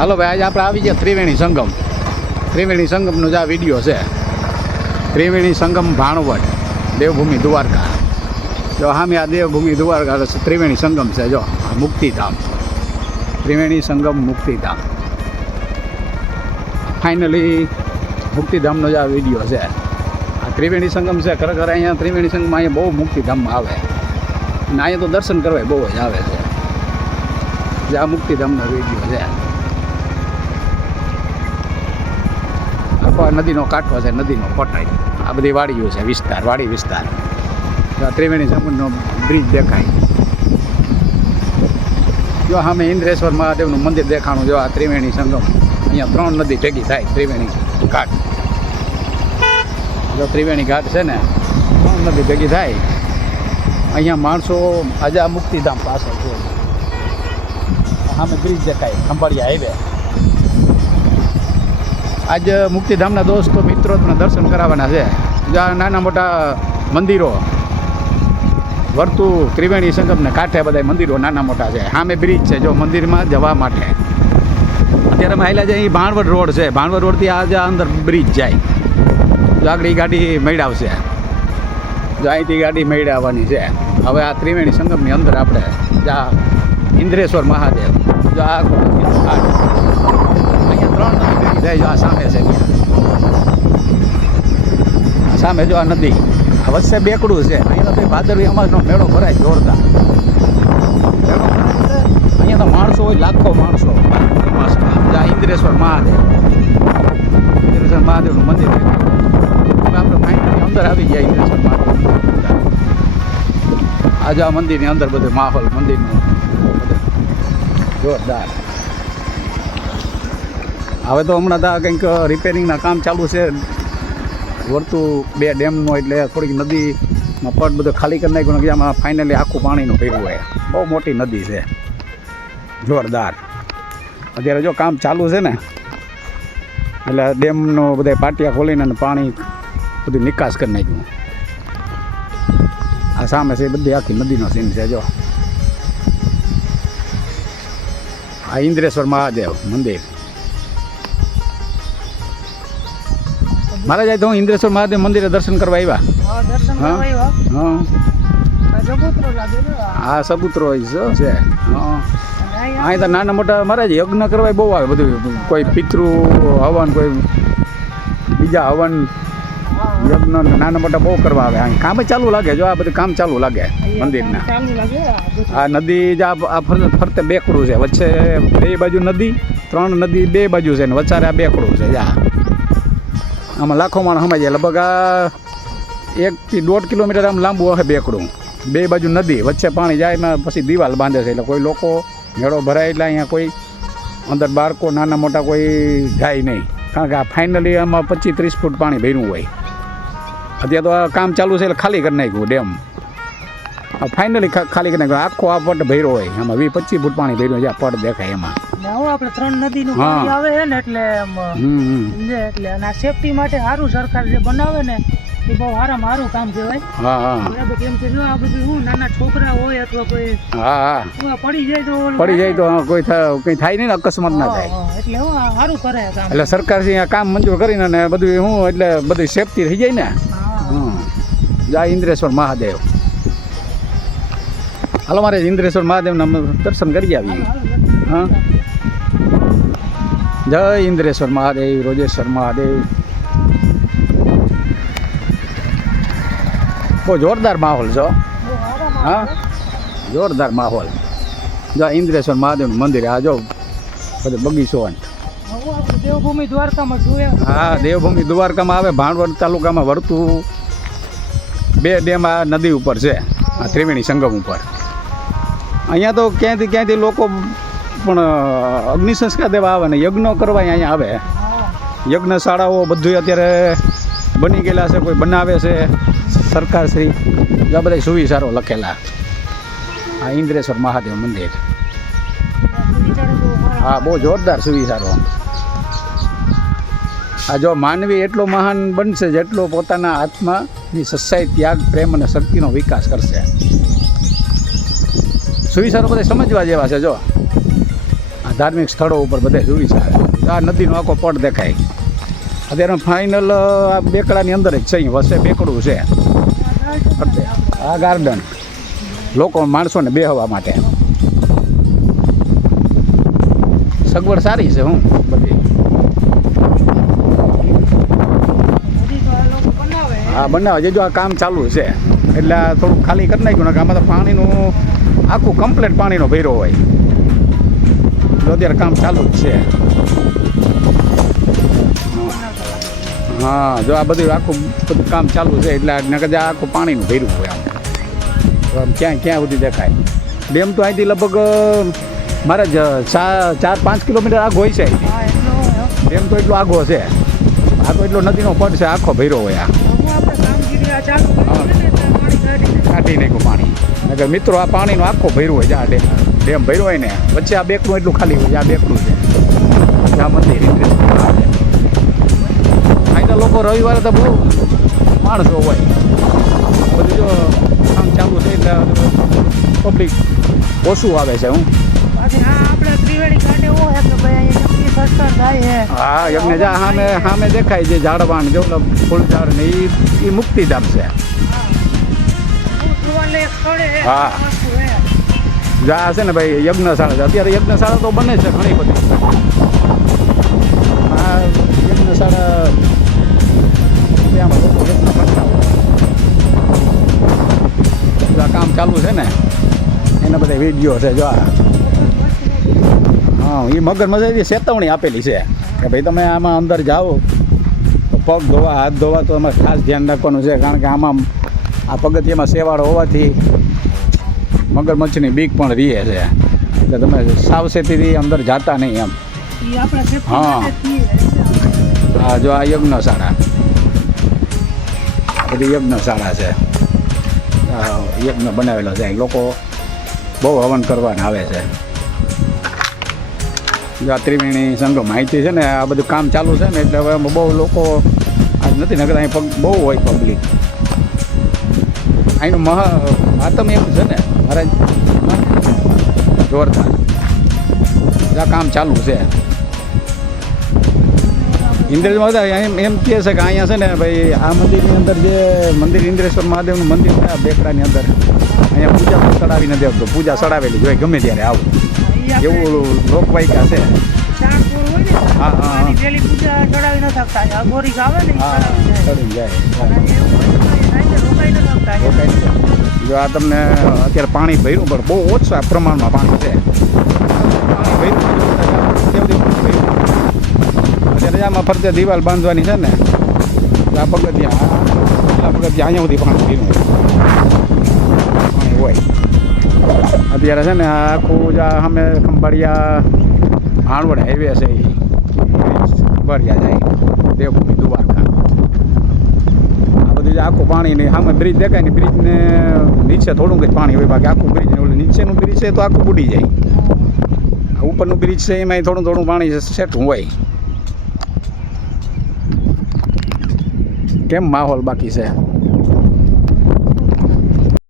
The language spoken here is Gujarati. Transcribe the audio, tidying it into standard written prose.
હાલો ભાઈ, આજે આપણે આવી ગયા ત્રિવેણી સંગમ. ત્રિવેણી સંગમનો જ આ વિડીયો છે. ત્રિવેણી સંગમ ભાણવડ, દેવભૂમિ દ્વારકા. જો સામે આ દેવભૂમિ દ્વારકા ત્રિવેણી સંગમ છે. જો આ મુક્તિધામ, ત્રિવેણી સંગમ મુક્તિધામ. ફાઇનલી મુક્તિધામનો જ આ વિડીયો છે. આ ત્રિવેણી સંગમ છે. ખરેખર અહીંયા ત્રિવેણી સંગમ અહીંયા બહુ મુક્તિધામમાં આવે અને અહીંયા તો દર્શન કરવા બહુ જ આવે છે. જે આ મુક્તિધામનો વિડીયો છે. આખો નદીનો કાંઠો છે, નદીનો પટાઈ. આ બધી વાડીઓ છે, વિસ્તાર, વાડી વિસ્તાર. ત્રિવેણી સંગમનો બ્રિજ દેખાય. જો સામે ઇન્દ્રેશ્વર મહાદેવનું મંદિર દેખાણું. જો આ ત્રિવેણી સંગમ, અહીંયા 3 નદી ભેગી થાય. ત્રિવેણી ઘાટ, જો ત્રિવેણી ઘાટ છે ને, 3 નદી ભેગી થાય. અહીંયા માણસો આજે આ મુક્તિધામ પાછળ છે. સામે બ્રિજ દેખાય, ખંભાળિયા હાઈવે. આજ મુક્તિધામના દોસ્તો મિત્રો પણ દર્શન કરાવવાના છે. જ્યાં નાના મોટા મંદિરો, વર્તુ ત્રિવેણી સંગમને કાંઠે બધા મંદિરો નાના મોટા છે. સામે બ્રિજ છે જો મંદિરમાં જવા માટે. અત્યારે અમે આવેલા છે અહીં ભાણવડ રોડ છે. ભાણવડ રોડથી આજે અંદર બ્રિજ જાય. જો આગળ ગાડી મેળાવશે. જો અહીંથી ગાડી મેળવવાની છે. હવે આ ત્રિવેણી સંગમની અંદર આપણે જ્યાં ઇન્દ્રેશ્વર મહાદેવ, જો આ ઘાટ, અહીંયા 3 નદી ભેગી થાય. જો આ સામે છે, આ સામે જો આ નદી, આ વચ્ચે બેકડું છે. અહીંયા તો ભાદરવી અમાસનો મેળો ભરાય જોરદાર. મેળો ભરાય. અહીંયા તો માણસો હોય, લાખો માણસો. જ્યાં ઇન્દ્રેશ્વર મહાદેવ, ઇન્દ્રેશ્વર મહાદેવનું મંદિર. આપણે ફાઇનલી અંદર આવી ગયા ઇન્દ્રેશ્વર મહાદેવ. આજે આ મંદિરની અંદર બધું માહોલ, મંદિરનું જોરદાર. હવે તો હમણાં તો કંઈક રિપેરિંગના કામ ચાલુ છે. વર્તું 2 ડેમનો, એટલે થોડીક નદીમાં પટ બધું ખાલી કરી નાખ્યું. આમાં ફાઇનલી આખું પાણીનું ભેગું હોય. બહુ મોટી નદી છે, જોરદાર. અત્યારે જો કામ ચાલુ છે ને, એટલે ડેમનો બધા પાટિયા ખોલીને અને પાણી બધું નિકાસ કરી નાખ્યું. આ સામે છે બધી આખી નદીનો સીન છે. જો આ ઇન્દ્રેશ્વર મહાદેવ મંદિર. મારા જાય તો હું ઇન્દ્રેશ્વર મહાદેવ મંદિરે દર્શન કરવા આવ્યા. હા, સબૂતરો છે. અહીં તો નાના મોટા મહારાજ યજ્ઞ કરવા બહુ આવે. બધું કોઈ પિતૃ હવન, કોઈ બીજા હવન, યજ્ઞ નાના મોટા બહુ કરવા આવે. અહીં કામ ચાલુ લાગે. જો આ બધું કામ ચાલુ લાગે મંદિરના. આ નદી જ આ ફરતે બેકડું છે. વચ્ચે 2 બાજુ નદી, 3 નદી 2 બાજુ છે ને વચ્ચે આ બેકડું છે. જા આમાં લાખો માણસ સમાય જાય. લગભગ આ 1 થી 1.5 કિલોમીટર આમ લાંબુ હશે બેકડું. 2 બાજુ નદી, વચ્ચે પાણી જાય. એમાં પછી દિવાલ બાંધે છે. એટલે કોઈ લોકો મેળો ભરાય એટલે અહીંયા કોઈ અંદર બાળકો નાના મોટા કોઈ જાય નહીં. કારણ કે આ ફાઇનલી આમાં 25-30 ફૂટ પાણી ભર્યું હોય. અત્યારે તો આ કામ ચાલુ છે એટલે ખાલી કરી નાખ્યું ડેમ. ફાઇનલી ખાલી કરી નાખ્યું. આખો આ પટ ભર્યો હોય. આમાં 20-25 ફૂટ પાણી ભર્યું છે. આ પટ દેખાય એમાં. આપણે 3 નદીનું પાણી આવે છે ને, એટલે અને આ સેફટી માટે સારું સરકાર જે બનાવે ને, એ બહુ સારું કામ કહેવાય. કેમ કે જો આ બધું શું નાના છોકરા હોય અથવા કોઈ પડી જાય તો કોઈ કંઈ થાય નહીં ને, અકસ્માત ના થાય. એટલે સારું કરે કામ. એટલે સરકાર આ કામ મંજૂર કરીને ને બધું શું, એટલે બધું સેફટી થઈ જાય ને. જય ઇન્દ્રેશ્વર મહાદેવ. હાલો મારે ઇન્દ્રેશ્વર મહાદેવના દર્શન કરી આવીએ. હા, જય ઇન્દ્રેશ્વર મહાદેવ, રોજેશ્વર મહાદેવ. બહુ જોરદાર માહોલ છે. હા, જોરદાર માહોલ. જો ઇન્દ્રેશ્વર મહાદેવનું મંદિર. આ જો બધું બગીચો. દેવભૂમિ દ્વારકામાં જોયા. હા, દેવભૂમિ દ્વારકામાં આવે. ભાણવડ તાલુકામાં વર્તુ 2 ડેમ આ નદી ઉપર છે, આ ત્રિવેણી સંગમ ઉપર. અહીંયા તો ક્યાંથી લોકો પણ અગ્નિ સંસ્કાર દેવા આવે ને યજ્ઞ કરવા અહીંયા આવે. યજ્ઞશાળાઓ બધું અત્યારે બની ગયેલા છે, કોઈ બનાવે છે સરકારશ્રી. આ બધા સુવિચારો લખેલા. આ ઇન્દ્રેશ્વર મહાદેવ મંદિર. હા, બહુ જોરદાર સુવિચારો. આ જો માનવી એટલો મહાન બનશે જેટલો પોતાના આત્માની સચ્ચાઈ, ત્યાગ, પ્રેમ અને શક્તિનો વિકાસ કરશે. સુવિચારો બધા સમજવા જેવા છે. જો ધાર્મિક સ્થળો ઉપર બધે જોઈ છે. આ નદીનો આખો પડ દેખાય. અત્યારે ફાઇનલ આ બેકડાની અંદર જ છે, વસે બેકડું છે. આ ગાર્ડન લોકો માણસોને બેહવા માટે સગવડ સારી છે. હું બધી હા બનાવે છે. જો આ કામ ચાલુ છે એટલે આ થોડુંક ખાલી કરી નાખ્યું ને, આમાં તો પાણીનું આખું કમ્પ્લેટ પાણીનો ભર્યો હોય. તો અત્યારે કામ ચાલુ જ છે. હા જો આ બધું આખું કામ ચાલુ છે એટલે નકર આ આખું પાણીનું ભર્યું હોય. આમ ક્યાં સુધી દેખાય. ડેમ તો અહીંથી લગભગ મારે 4-5 કિલોમીટર આગો હોય છે. ડેમ તો એટલો આગો છે. આખો એટલો નદીનો પડ છે, આખો ભર્યો હોય. કાઢી નાખ્યું પાણી. નકર મિત્રો આ પાણીનો આખો ભર્યું હોય. આ ડેમ ભર્યો હોય ને વચ્ચે આ બેકડું એટલું ખાલી હોય. આ બેકડું છે, આ મંદિર. અહીં તો લોકો રવિવારે તો બહુ માણસો હોય. બધું જો કામ ચાલુ છે એટલે પબ્લિક ઓછું આવે છે. હું હા યજ્ઞ જા સામે દેખાય છે ઝાડવાન જો ફૂલ ઝાડ ને એ મુક્તિધામ છે. હા જા છે ને ભાઈ યજ્ઞશાળા છે. અત્યારે યજ્ઞશાળા તો બને છે ઘણી બધી. આ યજ્ઞશાળા ત્યાં લોકો યજ્ઞ કરતા હોય. કામ ચાલુ છે ને એના બધા વિડીયો છે. જો હા એ મગરમજાથી ચેતવણી આપેલી છે કે ભાઈ તમે આમાં અંદર જાઓ તો પગ ધોવા હાથ ધોવા તો અમારે ખાસ ધ્યાન રાખવાનું છે. કારણ કે આમાં આ પગથિયામાં સેવાળો હોવાથી મગરમચ્છની બીક પણ રહે છે. એટલે તમે સાવચેતીથી અંદર જાતા નહીં એમ. હા હા જો આ યજ્ઞશાળા બધી યજ્ઞશાળા છે. યજ્ઞ બનાવેલો છે. લોકો બહુ હવન કરવાના આવે છે. જો આ ત્રિવેણી સંગમ માહિતી છે ને આ બધું કામ ચાલુ છે ને એટલે હવે બહુ લોકો આજ નથી નગર અહીં બહુ હોય પબ્લિક. અહીંનું માતમ એવું છે ને મહારાજ જોરદાર. આ કામ ચાલુ છે. ઇન્દ્રેશ્વર એમ કહે છે કે અહીંયા છે ને ભાઈ આ મંદિરની અંદર જે મંદિર ઇન્દ્રેશ્વર મહાદેવનું મંદિર છે આ બેકડાની અંદર અહીંયા પૂજા પણ ચડાવી નથી આવતો. પૂજા ચડાવેલી જોઈએ ગમે ત્યારે આવું એવું લોકવાયકા છે. હા હા જો આ તમને અત્યારે પાણી ભર્યું પણ બહુ ઓછા પ્રમાણમાં પાણી છે. અત્યારે આમાં ફરતે દિવાલ બાંધવાની છે ને આ પગથિયા અહીંયા સુધી પાણી ભર્યું હોય. અત્યારે છે ને આખું જ અમે ખંભાળિયા ભાણવડ હાઈવે છે એ ખંભાળિયા જાય દેવભૂમિ દ્વારકા. આ બધું આખું પાણીની સામે બ્રિજ દેખાય ને બ્રિજને નીચે થોડુંક જ પાણી હોય. બાકી આખું બ્રિજ ઓલું નીચેનું બ્રિજ છે તો આખું બુડી જાય. ઉપરનું બ્રિજ છે એમાં થોડું પાણી સેટું હોય. કેમ માહોલ બાકી છે?